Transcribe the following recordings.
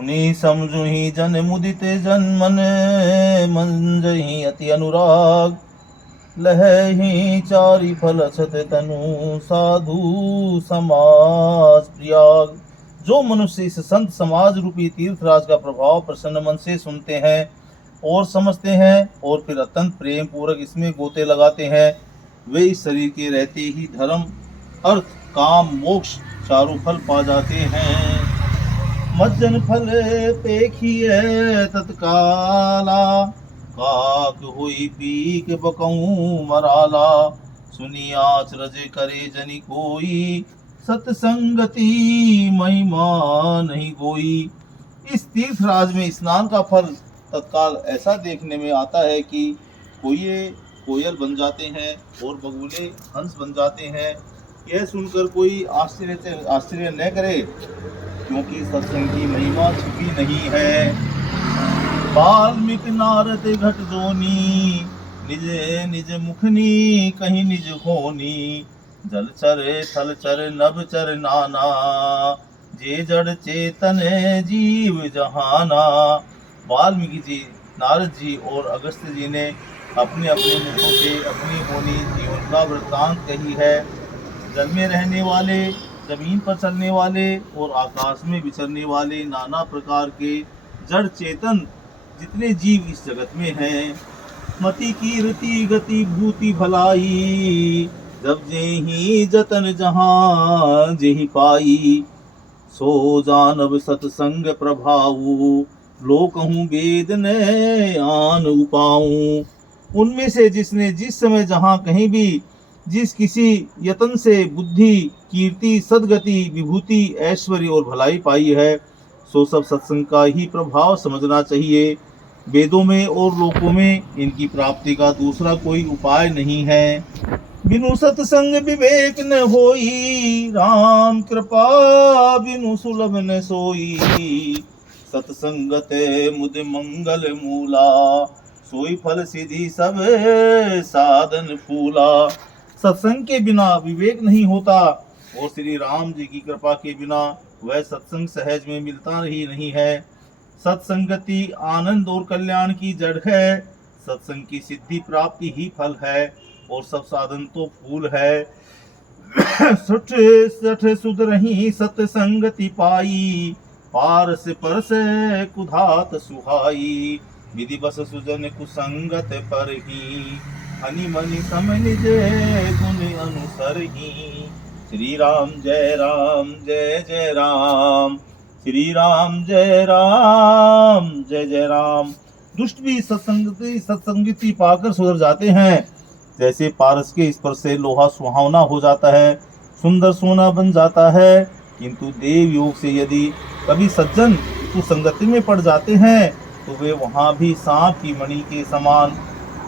सुनी समझुहि जन मुदित जन मन मंजहि अति अनुराग लहहि चारि फल छत तनु साधु समाज प्रियाग। जो मनुष्य इस संत समाज रूपी तीर्थराज का प्रभाव प्रसन्न मन से सुनते हैं और समझते हैं और फिर अत्यंत प्रेम पूर्वक इसमें गोते लगाते हैं, वे इस शरीर के रहते ही धर्म अर्थ काम मोक्ष चारों फल पा जाते हैं। मज्जन फल पेखिए तत्काला काक हुई पीक बकऊं मराला सुनी आचरज करे जनि कोई सत्संगति महिमा नहीं कोई। इस तीर्थराज में स्नान का फल तत्काल ऐसा देखने में आता है कि कोई कोयल बन जाते हैं और बगुले हंस बन जाते हैं। यह सुनकर कोई आश्चर्य न करे, क्योंकि सत्संग की महिमा छुपी नहीं है। वाल्मीकि नारद घट जोनी निज निज मुखनी कहीं निज होनी जल चर थल चर नभ चर नाना जे जड़ चेतन जीव जहाना। वाल्मीकि जी, नारद जी और अगस्त्य जी ने अपने अपने मुखों से अपनी होनी जीवन का वृत्तांत कही है। जल में रहने वाले, जमीन पर चलने वाले और आकाश में विचरने वाले नाना प्रकार के जड़ चेतन जितने जीव इस जगत में हैं, मति कीर्ति गति भूति भलाई जब जेहि जतन जहां जेहि पाई सो जानब सत्संग प्रभाऊ लोकहूँ वेद ने आन उपाऊं। उनमें से जिसने जिस समय जहां कहीं भी जिस किसी यतन से बुद्धि कीर्ति सदगति विभूति ऐश्वर्य और भलाई पाई है, सो सब सत्संग का ही प्रभाव समझना चाहिए। वेदों में और लोकों में इनकी प्राप्ति का दूसरा कोई उपाय नहीं है। बिनु सत्संग विवेक न होई राम कृपा बिनु सुलभ न सोई सत्संगत मुद मंगल मूला सोई फल सिद्धि सब साधन फूला। सत्संग के बिना विवेक नहीं होता और श्री राम जी की कृपा के बिना वह सत्संग सहज में मिलता ही नहीं है। सत्संगति आनंद और कल्याण की जड़ है। सत्संग की सिद्धि प्राप्ति ही फल है और सब साधन तो फूल है। सुठ सठ सुधरही सत्संगति पाई पारस परस कुधात सुहाई विधि बस सुजन कुसंगत पर ही हनि मनि सम निज गुण अनुसर ही। श्री राम जय जय राम श्री राम जय जय राम। दुष्ट भी सत्संगति पाकर सुधर जाते हैं। जैसे पारस के स्पर्श से लोहा सुहावना हो जाता है, सुंदर सोना बन जाता है, किंतु देव योग से यदि कभी सज्जन कुसंगति में पड़ जाते हैं तो वे वहां भी सांप की मणि के समान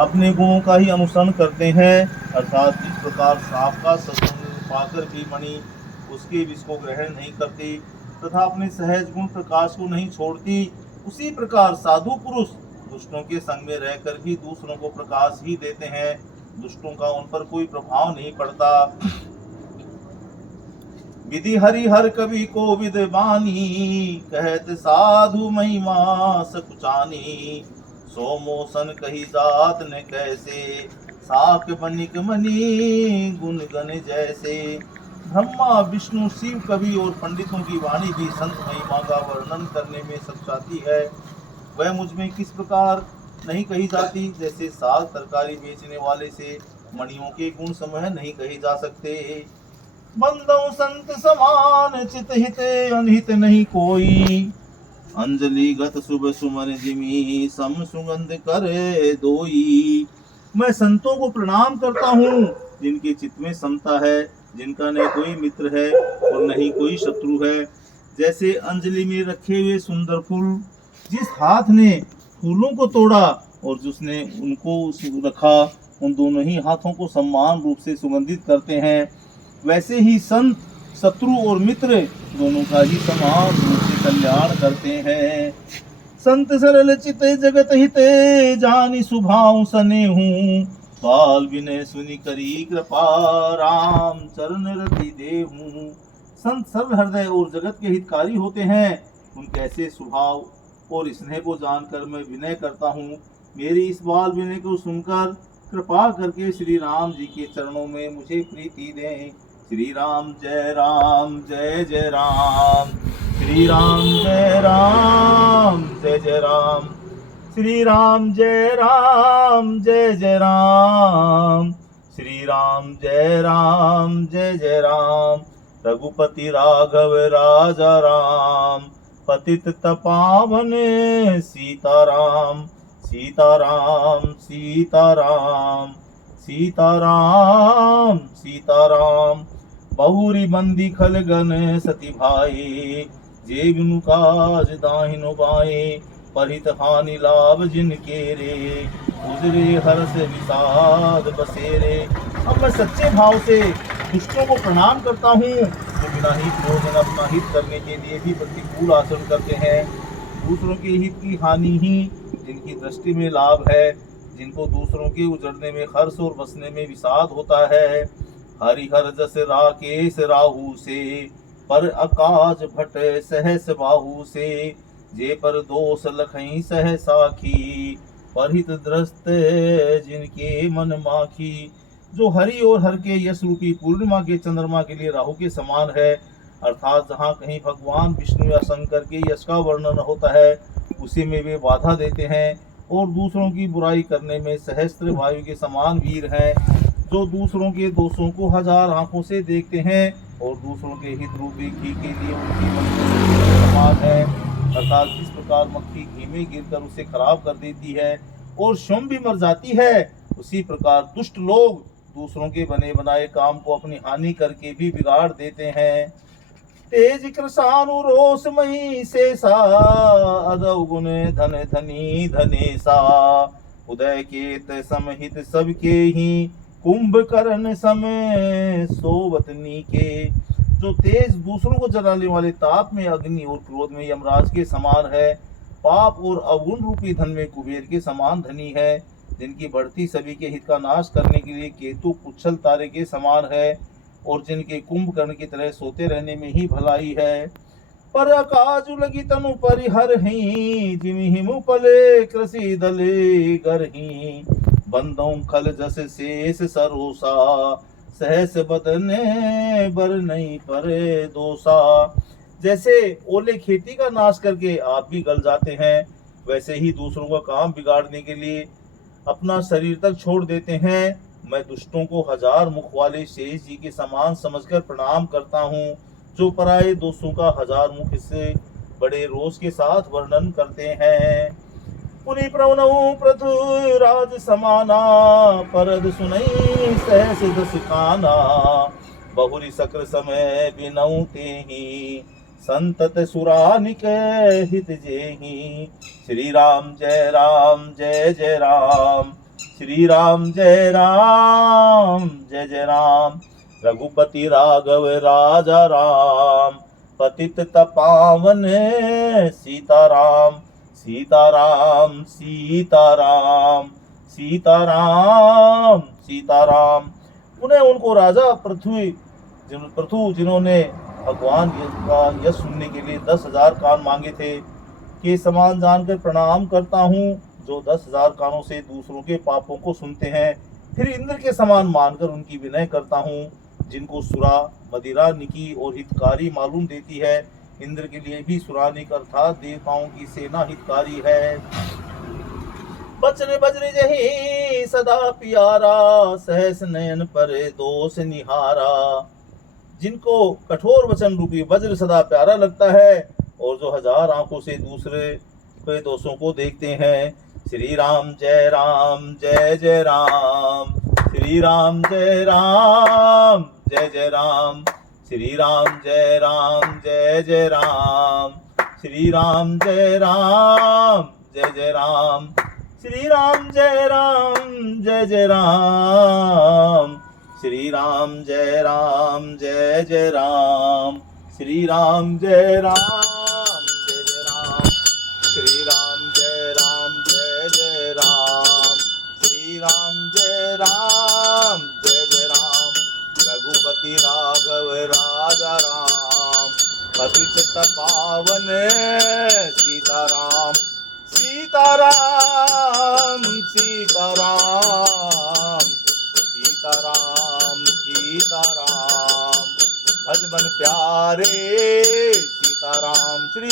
अपने गुणों का ही अनुसरण करते हैं। अर्थात जिस प्रकार सांप का सत्संग पाकर भी मणि उसके विष को ग्रहण नहीं करती तथा अपने सहज गुण प्रकाश को नहीं छोड़ती, उसी प्रकार साधु पुरुष दुष्टों के संग में रहकर भी दूसरों को प्रकाश ही देते हैं। दुष्टों का उन पर कोई प्रभाव नहीं पड़ता। विधि हरि हर कवि को विद बानी कहत साधु महिमा सकुचानी सो मोसन कही जात न कैसे साक बनिक मनी गुण गण जैसे। ब्रह्मा विष्णु शिव कवि और पंडितों की वाणी भी संत महिमा का वर्णन करने में सक्षाती है। वह मुझ में किस प्रकार नहीं कही जाती, जैसे साग तरकारी बेचने वाले से मणियों के गुण समूह नहीं कहे जा सकते। बंदौ संत समान चित हित अनहित नहीं कोई अंजलि गत शुभ सुमन जिमी सम सुगंध करे दोई। मैं संतों को प्रणाम करता हूँ जिनके चित्त में समता है, जिनका न कोई मित्र है और न ही कोई शत्रु है। जैसे अंजलि में रखे हुए सुंदर फूल, जिस हाथ ने फूलों को तोड़ा और जिसने उनको रखा, उन दोनों ही हाथों को समान रूप से सुगंधित करते हैं, वैसे ही संत शत्रु और मित्र दोनों का ही समान रूप से कल्याण करते हैं। संत सरल चिते जगत हिते जानी सुभाव सने हूँ बाल विनय सुनि करी कृपा राम चरण रति देहूँ। संत सर्व हृदय और जगत के हितकारी होते हैं, उनके ऐसे स्वभाव और स्नेह को जानकर मैं विनय करता हूँ। मेरी इस बाल विनय को सुनकर कृपा करके श्री राम जी के चरणों में मुझे प्रीति दें। श्री राम जय राम जय जय राम। श्री राम जय राम जय जय राम। श्री राम जय राम जय जय राम। श्री राम जय राम जय जय राम। रघुपति राघव राजा राम, पतित पावन सीताराम। सीताराम सीताराम सीताराम सीताराम। बहुरी बंदी खलगन सती भाई, जे बिनु काज दाहिनो बाए। परित हानि लाभ जिनके रे, गुजरे हर्ष विषाद बसेरे। अब मैं सच्चे भाव से दुष्टों को प्रणाम करता हूँ जो बिना ही प्रयोजन अपना हित करने के लिए भी प्रतिकूल आचरण करते हैं। दूसरों के हित की हानि ही जिनकी दृष्टि में लाभ है, जिनको दूसरों के उजड़ने में हर्ष और बसने में विषाद होता है। हरिहर जस राकेश राहु से, पर आकाश भट सहस बाहु से। जे पर दोष लखई सह साखी, परहित द्रस्त जिनके मन माखी। जो हरि और हर के यश रूपी पूर्णिमा के चंद्रमा के लिए राहु के समान है, अर्थात जहाँ कहीं भगवान विष्णु या शंकर के यश का वर्णन होता है उसी में वे बाधा देते हैं। और दूसरों की बुराई करने में सहस्त्र वायु के समान वीर हैं, जो दूसरों के दोषों को हजार आंखों से देखते हैं और दूसरों के हित रूपी घी के लिए उनकी मक्खी समान है। अर्थात जिस प्रकार मक्खी घी में गिरकर उसे खराब कर देती है और स्वयं भी मर जाती है, उसी प्रकार दुष्ट लोग दूसरों के बने बनाए काम को अपनी हानि करके भी बिगाड़ देते हैं। तेज कृषानु रोषमयी शेषा, अदव गुण धन धनी धनेसा। उदय केत समहित सबके ही, कुंभकर्ण समय सोवतनी के। जो तेज दूसरों को जलाने वाले ताप में अग्नि और क्रोध में यमराज के समान है, पाप और अवगुण रूपी धन में कुबेर के समान धनी है। जिनकी बढ़ती सभी के हित का नाश करने के लिए केतु पुच्छल तारे के समान है, और जिनके कुंभकर्ण की तरह सोते रहने में ही भलाई है। पर काजु लगी तनु परिहर ही, जिम हिमु पले कृषि दले गरही। बंदों खल जस शेष सरोसा, सहस बदने बर नहीं परे दोसा। जैसे ओले खेती का नाश करके आप भी गल जाते हैं, वैसे ही दूसरों का काम बिगाड़ने के लिए अपना शरीर तक छोड़ देते हैं। मैं दुष्टों को हजार मुख वाले शेष जी के समान समझकर प्रणाम करता हूँ, जो पराये दोषों का हजार मुख से बड़े रोष के साथ वर्णन करते हैं। पुनि प्रवनऊ पृथ्वीराज समाना, परद सुनई सहस दस काना। बहुरी सक्र समय बिनऊ तेहि, संतत सुरानिक हित जेहि। श्री राम जय जय राम। श्री राम जय जय राम। रघुपति राघव राजा राम, पतित पावन सीताराम। सीताराम सीताराम सीताराम सीताराम। उन्हें उनको राजा पृथु जिन्होंने भगवान का यश सुनने के लिए 10,000 कान मांगे थे के समान जानकर प्रणाम करता हूँ, जो 10,000 कानों से दूसरों के पापों को सुनते हैं। फिर इंद्र के समान मानकर उनकी विनय करता हूँ, जिनको सुरा मदिरा निकी और हितकारी मालूम देती है। इंद्र के लिए भी सुरानिक अर्थात देवताओं की सेना हितकारी है। बचने बजरे जही सदा प्यारा, सहस नयन पर दोष निहारा। जिनको कठोर वचन रूपी वज्र सदा प्यारा लगता है और जो हजार आंखों से दूसरे के दोषों को देखते हैं। श्री राम जय जय राम। श्री राम जय जय राम। श्री राम जय जय राम। श्री राम जय जय राम। श्री राम जय जय राम। श्री राम जय जय राम। श्री राम जय जय राम। श्री राम जय जय राम। श्री राम जय जय राम। रघुपति राघव राजा राम, पतित पावन वृंदावन सीताराम सीताराम सीताराम सीताराम सीताराम भज मन प्यारे सीताराम श्री